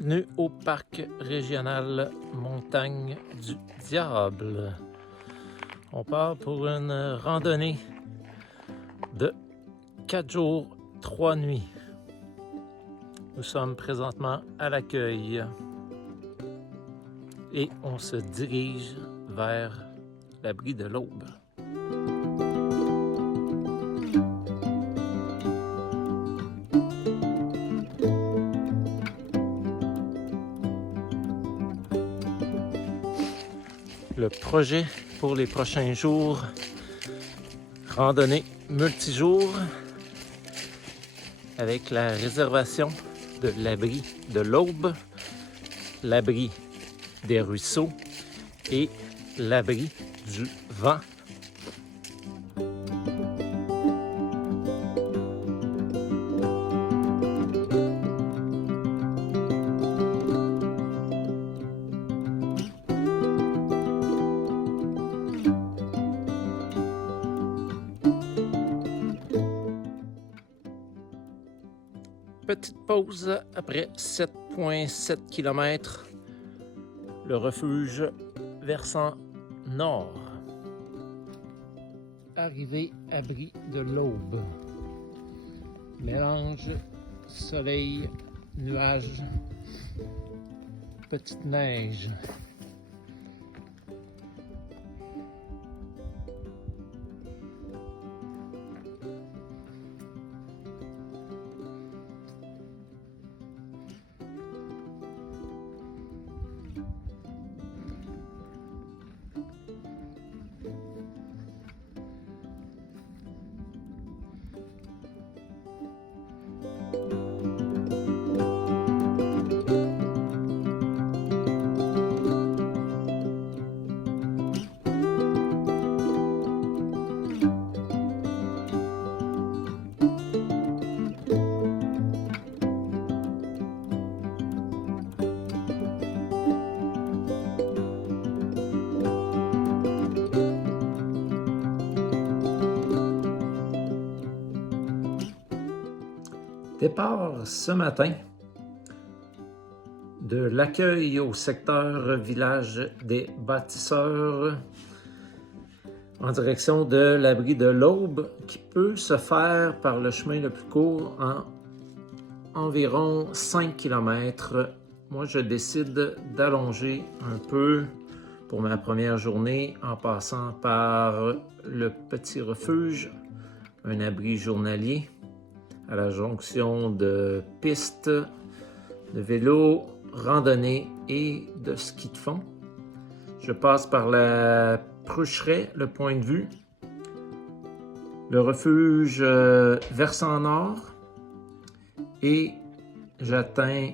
Bienvenue au parc régional Montagne du Diable. On part pour une randonnée de 4 jours, 3 nuits. Nous sommes présentement à l'accueil et on se dirige vers l'abri de l'Aube. Le projet pour les prochains jours, randonnée multijour avec la réservation de l'abri de l'Aube, l'abri des ruisseaux et l'abri du vent. Petite pause après 7,7 km, le refuge versant nord. Arrivée abri de l'Aube. Mélange soleil, nuages, petite neige. Départ ce matin de l'accueil au secteur village des bâtisseurs en direction de l'abri de l'Aube qui peut se faire par le chemin le plus court en environ 5 km. Moi, je décide d'allonger un peu pour ma première journée en passant par le petit refuge, un abri journalier à la jonction de pistes de vélo, randonnée et de ski de fond. Je passe par la Prucheraie, le point de vue, le refuge versant nord et j'atteins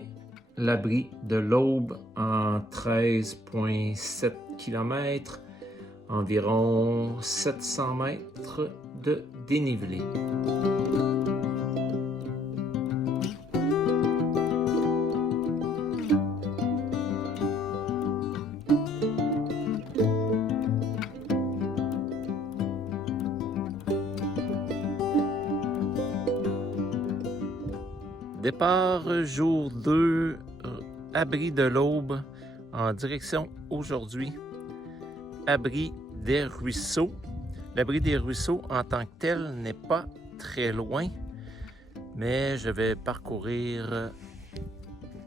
l'abri de l'Aube en 13,7 km, environ 700 mètres de dénivelé. Départ jour 2, abri de l'Aube en direction aujourd'hui, abri des ruisseaux. L'abri des ruisseaux en tant que tel n'est pas très loin, mais je vais parcourir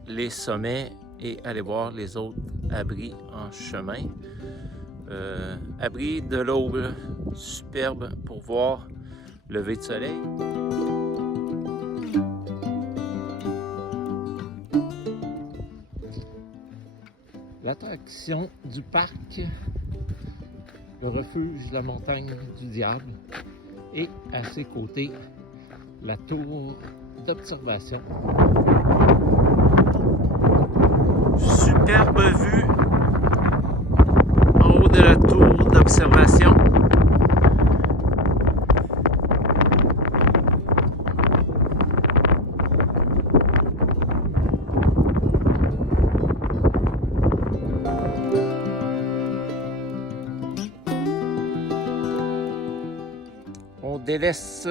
les sommets et aller voir les autres abris en chemin. Abri de l'Aube, superbe pour voir le lever de soleil. L'attraction du parc, le refuge de la Montagne du Diable et à ses côtés, la tour d'observation. Superbe vue en haut de la tour d'observation. On délaisse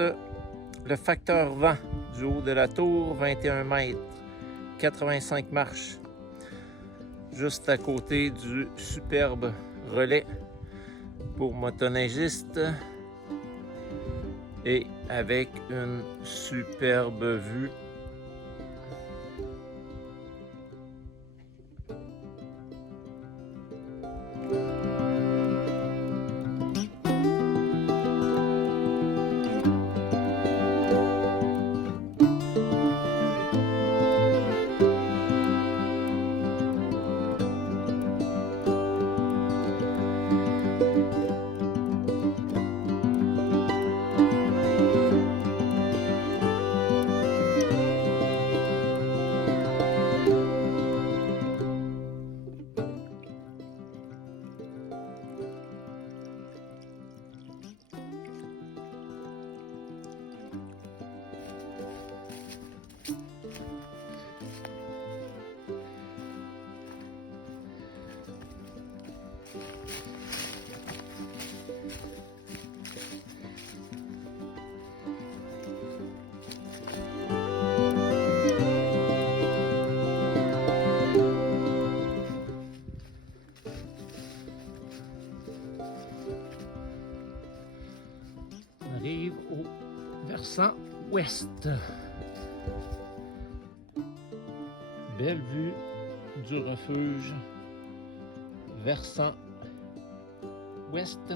le facteur vent du haut de la tour, 21 mètres, 85 marches. juste à côté du superbe relais pour motoneigistes et avec une superbe vue. On arrive au versant ouest. Belle vue du refuge. Versant ouest.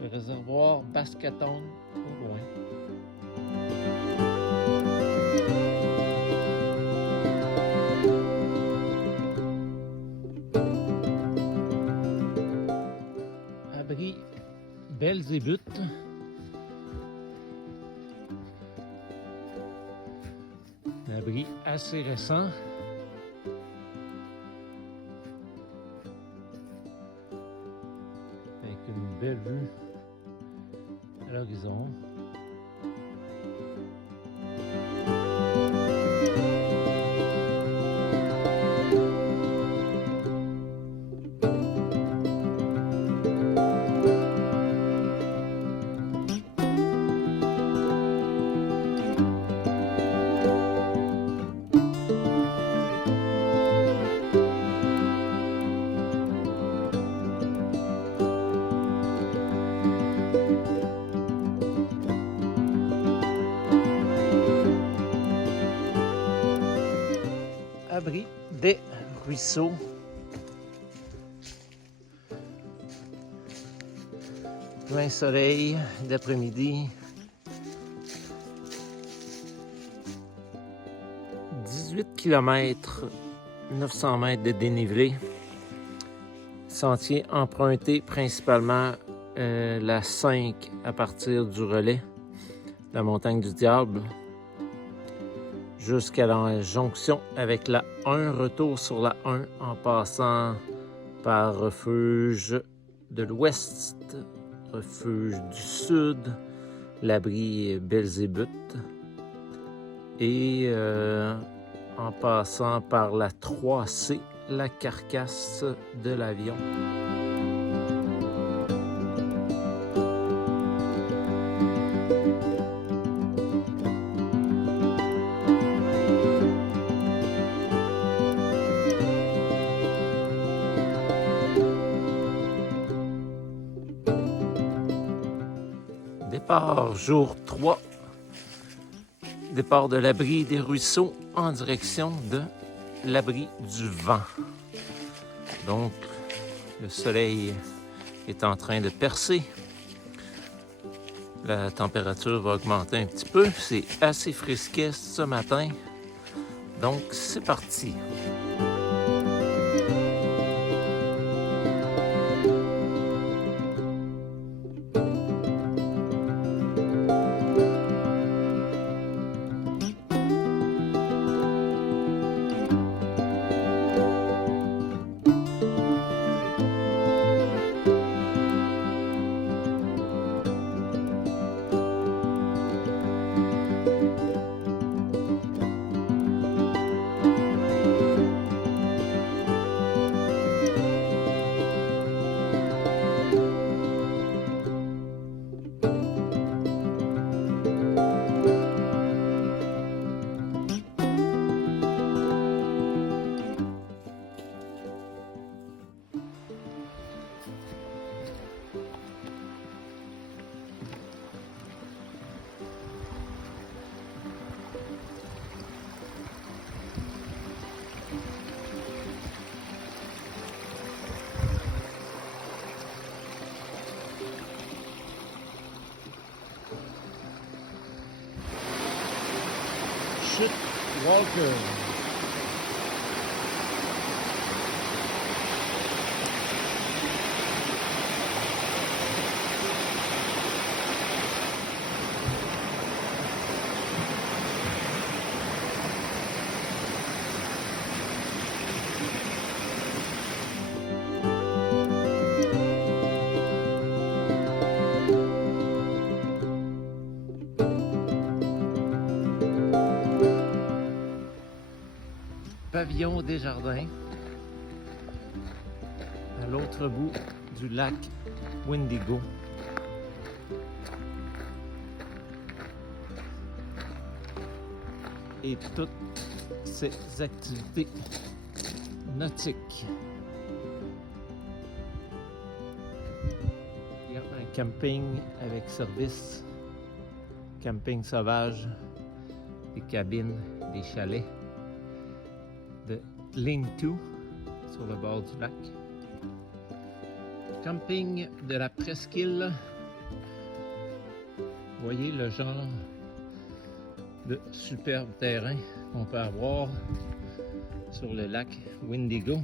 Le réservoir Bascaton au loin. Abri Belzébuth. Un abri assez récent. Avec une belle vue à l'horizon. Abri des ruisseaux. Plein soleil d'après-midi. 18 km, 900 mètres de dénivelé. Sentier emprunté principalement la 5 à partir du relais, la montagne du Diable, jusqu'à la jonction avec la 1, retour sur la 1 en passant par refuge de l'ouest, refuge du sud, l'abri Belzébuth et en passant par la 3C, la carcasse de l'avion. Départ jour 3. Départ de l'abri des ruisseaux en direction de l'abri du vent. Donc, le soleil est en train de percer. La température va augmenter un petit peu. C'est assez frisquet ce matin. Donc, c'est parti. chutes Walker. Pavillon des Jardins, à l'autre bout du lac Windigo. Et toutes ces activités nautiques. Il y a un camping avec service, camping sauvage, des cabines, des chalets de Lean-To sur le bord du lac. Camping de la Presqu'île. Voyez le genre de superbe terrain qu'on peut avoir sur le lac Windigo.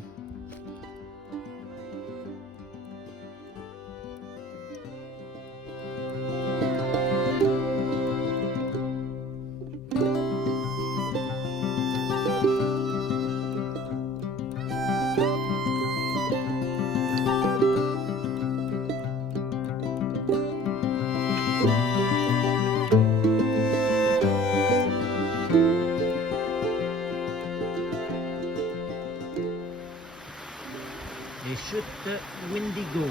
Les chutes Windigo.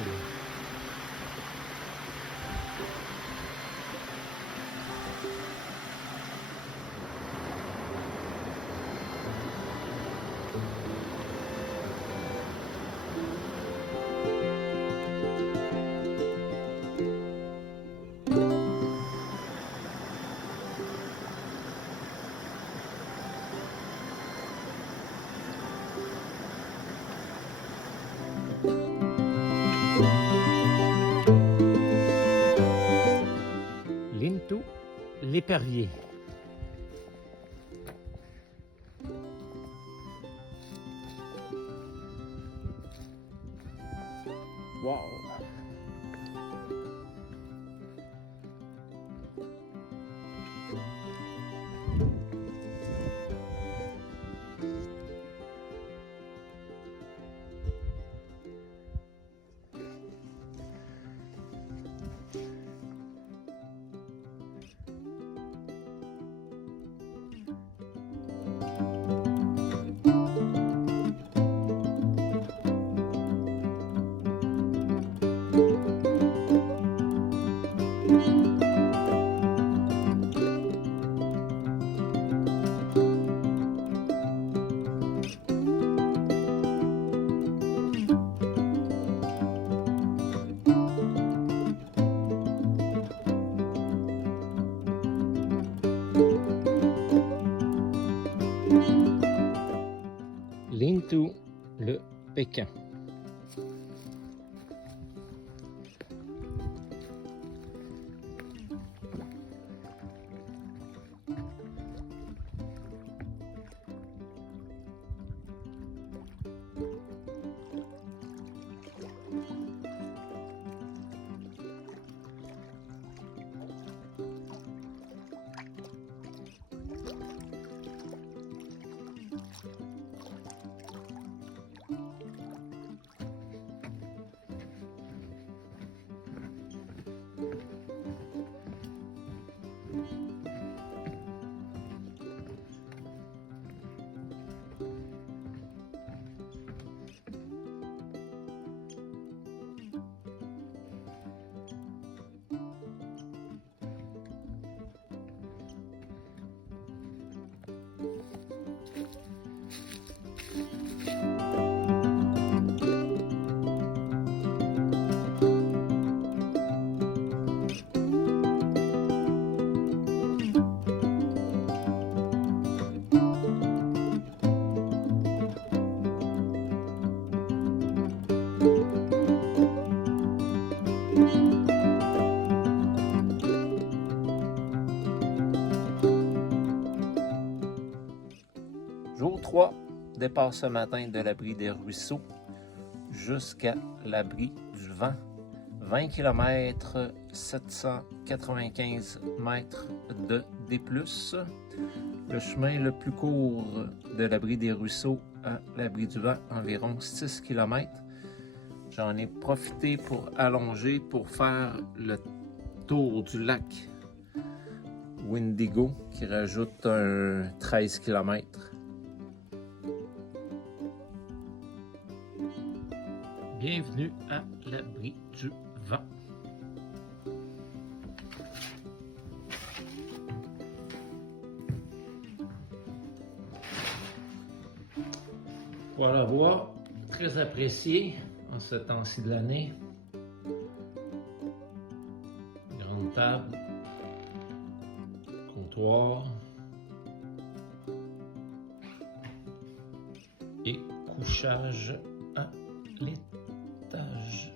Lean-To, l'Épervier. Wow! Lean-To, le Pékin. départ ce matin de l'abri des ruisseaux jusqu'à l'abri du vent. 20 km, 795 mètres de D+. Le chemin le plus court de l'abri des ruisseaux à l'abri du vent, environ 6 km. J'en ai profité pour allonger pour faire le tour du lac Windigo qui rajoute un 13 km. Bienvenue à l'abri du vent. Voilà, bois très apprécié en ce temps-ci de l'année. Grande table, comptoir et couchage à l'étage.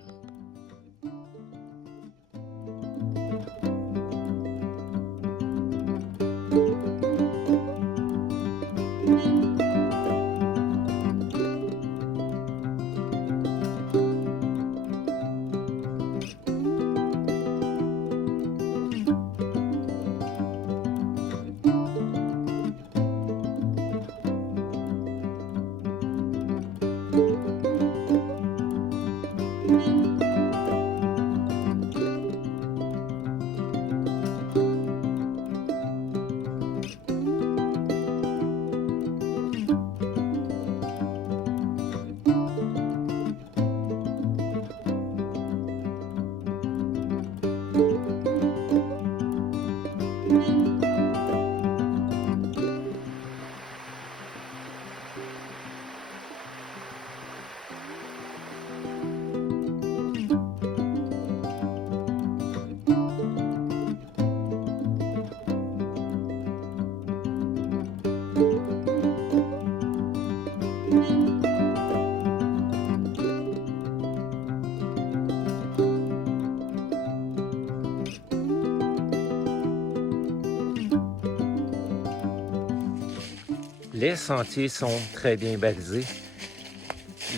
Les sentiers sont très bien balisés.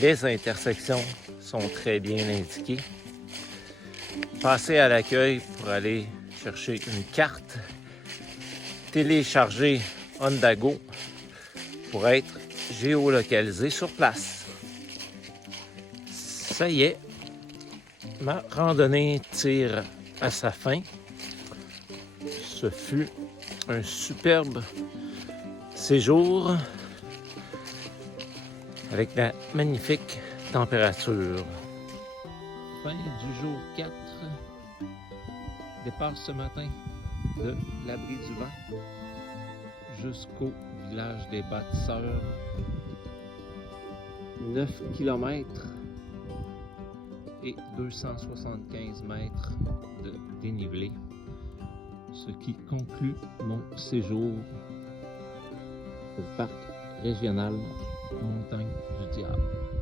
Les intersections sont très bien indiquées. Passez à l'accueil pour aller chercher une carte. Télécharger Ondago pour être géolocalisé sur place. Ça y est, ma randonnée tire à sa fin. Ce fut un superbe séjour avec la magnifique température. Fin du jour 4. Départ ce matin de l'abri du vent jusqu'au village des bâtisseurs. 9 km et 275 mètres de dénivelé. Ce qui conclut mon séjour au parc régional Montagne du Diable.